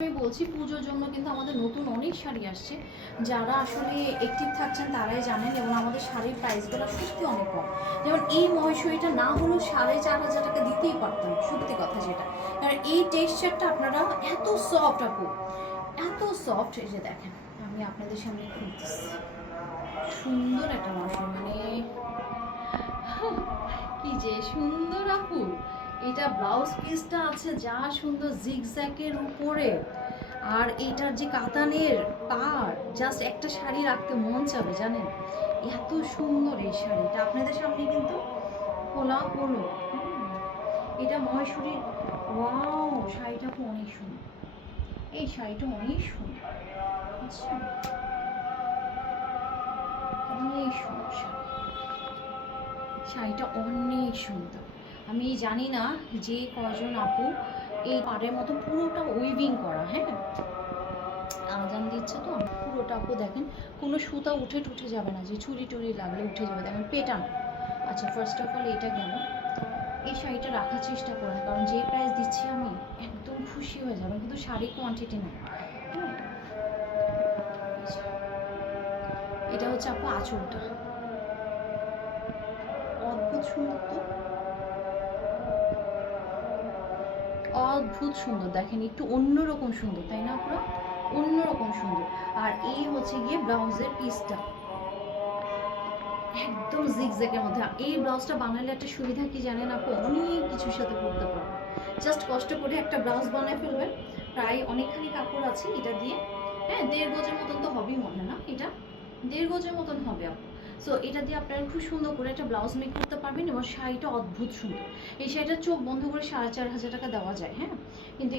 আমি বলছি পুজোর জন্য কিন্তু আমাদের নতুন অনেক শাড়ি আসছে। যারা আসলে অ্যাক্টিভ থাকছেন তারাই জানেন, এবং আমাদের শাড়ির প্রাইসগুলো সত্যি অনেক কম। যেমন এই মহেশ্বরীটা না হলেও 4,500 টাকা দিতেই পারতাম, সত্যি কথা যেটা। কারণ এই টেক্সচারটা আপনারা এত সফট আপু, এত সফট। এই যে দেখেন, আমি আপনাদের সামনে খুলতেছি, সুন্দর একটা মহেশ্বরী, মানে কি যে সুন্দর আপু। এটা ব্লাউজ পিসটা আছে যা সুন্দর জিগজ্যাকের উপরে, আর এটার যে কাতানের পার, জাস্ট একটা শাড়ি রাখতে মন চাবে জানেন, এত সুন্দর এই শাড়িটা। আপনাদের সামনে কিন্তু খোলা হলো। এটা মহেশ্বরীর। ওয়াও, শাড়িটা তো অনেক সুন্দর, এই শাড়িটা অনেক সুন্দর, আচ্ছা অনেক সুন্দর শাড়ি, শাড়িটা অনেক সুন্দর। আমি জানি না যে কয়জন আপু এই পাড়ের মতো পুরোটা উইভিং করা, হ্যাঁ আজান দিচ্ছে তো, পুরোটা আপু দেখেন কোনো সুতা উঠে টুঠে যাবে না, যে চুরি টুরি লাগলে উঠে যাবে, দেখেন পেটানো। আচ্ছা, ফার্স্ট অফ অল এটা গেল। এই শাড়িটা রাখার চেষ্টা করেন, কারণ যে প্রাইস দিচ্ছি আমি একদম খুশি হয়ে যাবেন, কিন্তু শাড়ি কোয়ান্টিটি না। এটা হচ্ছে আপু আঁচলটা, অদ্ভুত সুন্দর তো, অদ্ভুত সুন্দর। দেখেন একটু অন্যরকম সুন্দর, তাই না পুরো অন্যরকম সুন্দর। আর এই হচ্ছে গিয়ে ব্লাউজের পিসটা, একদম জিগজ্যাগের মধ্যে। এই ব্লাউজটা বানালে একটা সুবিধা কি জানেন আপু, অনেক কিছুর সাথে পরতে পারবেন। জাস্ট কষ্ট করে একটা ব্লাউজ বানায় ফেলবেন, প্রায় অনেকখানি কাপড় আছে এটা দিয়ে, হ্যাঁ 1.5 গজের মতন তো হবেই মনে হয় না, এটা 1.5 গজের মতন হবে আপু। সো এটা দিয়ে আপনারা খুব সুন্দর করে একটা ব্লাউজ মেক করতে পারবেন, এবং শাড়িটা অদ্ভুত সুন্দর। এই শাড়িটা চোখ বন্ধ করে 4,500 টাকা দেওয়া যায়, হ্যাঁ। কিন্তু